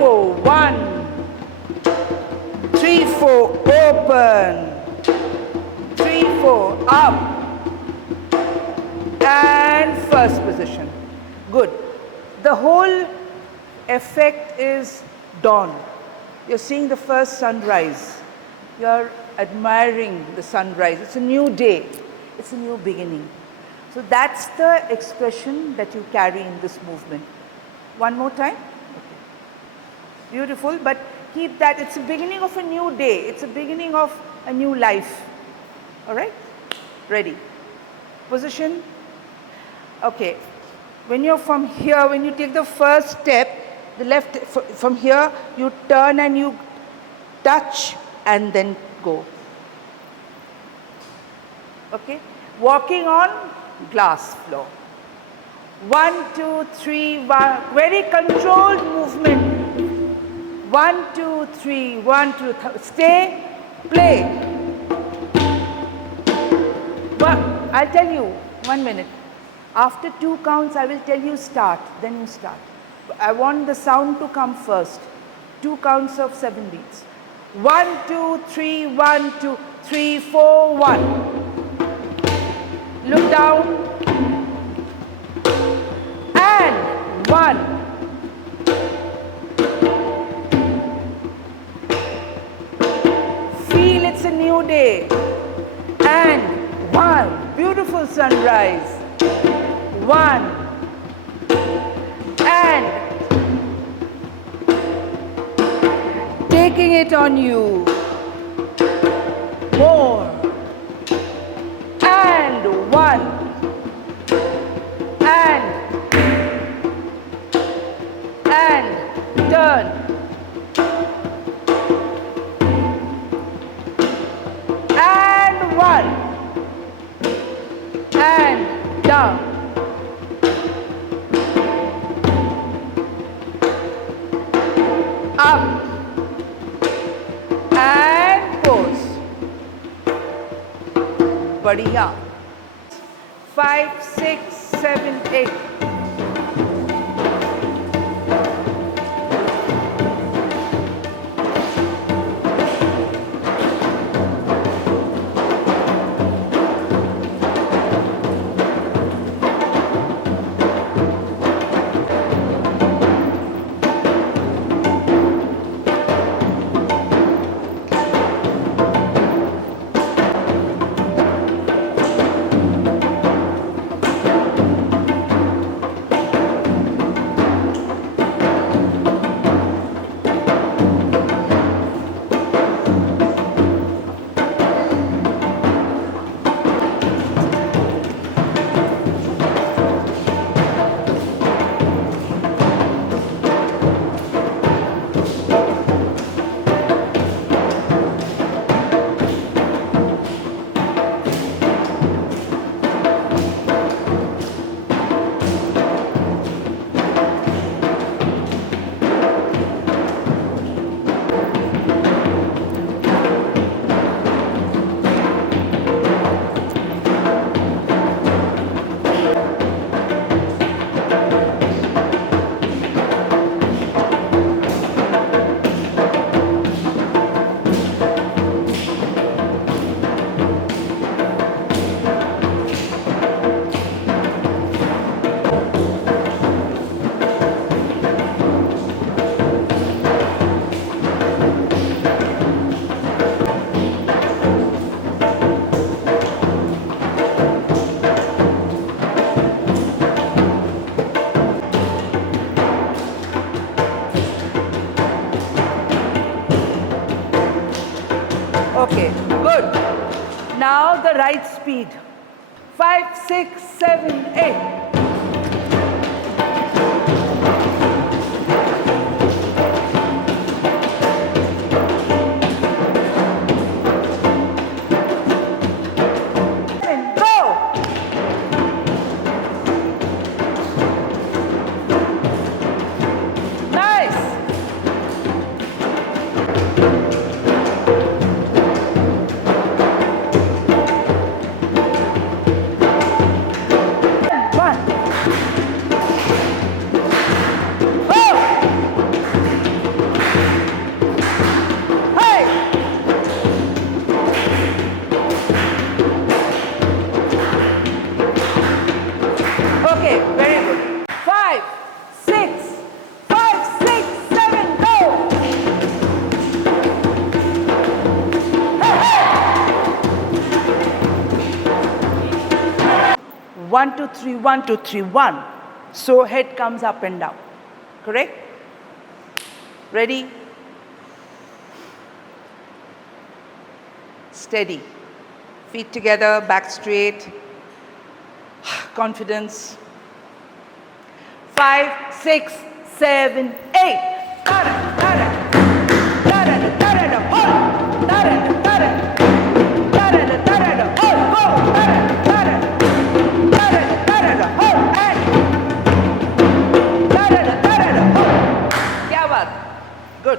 4. 1, 3, 4. Open. 3, 4. Up. And first position. Good. The whole effect is dawn. You're seeing the first sunrise. You're admiring the sunrise. It's a new day. It's a new beginning. So that's the expression that you carry in this movement. One more time. Okay. Beautiful, but keep that. It's the beginning of a new day. It's the beginning of a new life. All right? Ready. Position. Okay. When you're from here, when you take the first step, the left, from here, you turn and you touch and then go. Okay? Walking on glass floor. 1, 2, 3, 1. Very controlled movement. 1, 2, 3, 1, 2, 3. Stay, play. But I'll tell you, 1 minute. After 2 counts, I will tell you start, then you start. I want the sound to come first. 2 counts of 7 beats. 1, 2, 3, 1, 2, 3, 4, 1. Look down. And 1. Feel it's a new day. And 1. Beautiful sunrise. 1. And taking it on you. More. And 1. And turn. And 1. And down. Up. And pose. Badhiya. 5, 6, 7, 8. Okay, good. Now the right speed. 5, 6, 7, 8. One. 1, 2, 3, 1, 2, 3, 1. So head comes up and down. Correct? Ready? Steady. Feet together, back straight. Confidence. 5, 6, 7, 8. Good.